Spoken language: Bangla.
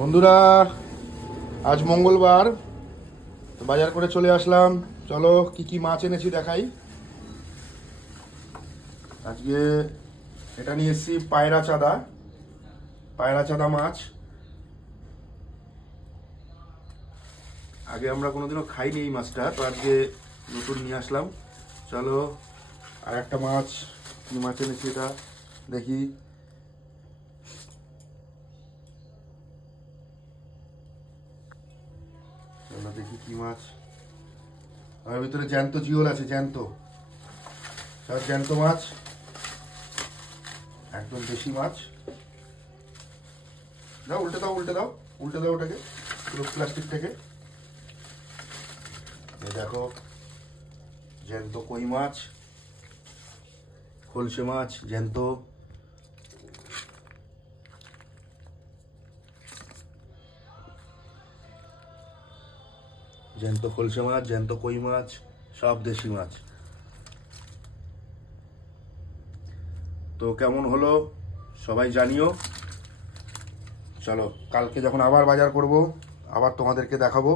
বন্ধুরা, আজ মঙ্গলবার, তো বাজার করে চলে আসলাম। চলো কি কি মাছ এনেছি দেখাই। আজকে এটা নিয়ে এসেছি পায়রা চাঁদা মাছ। আগে আমরা কোনোদিনও খাইনি এই মাছটা, তো আজকে নতুন নিয়ে আসলাম। চলো আর একটা মাছ, কি মাছ এনেছি এটা দেখি। চলো দেখি কি মাছ। আর ভিতরে জ্যান্ত জিওল আছে, সব জ্যান্ত মাছ, একদম দেশি মাছ। দাও, উল্টে দাও ওটাকে, পুরো প্লাস্টিকটাকে। এই দেখো, জ্যান্ত কই মাছ, খলসে মাছ, জ্যান্ত। জ্যান্ত খলসে মাছ, জ্যান্ত কই মাছ, সব দেশি মাছ। তো কেমন হলো সবাই জানিও। চলো কালকে যখন আবার বাজার করব, আবার তোমাদেরকে দেখাবো।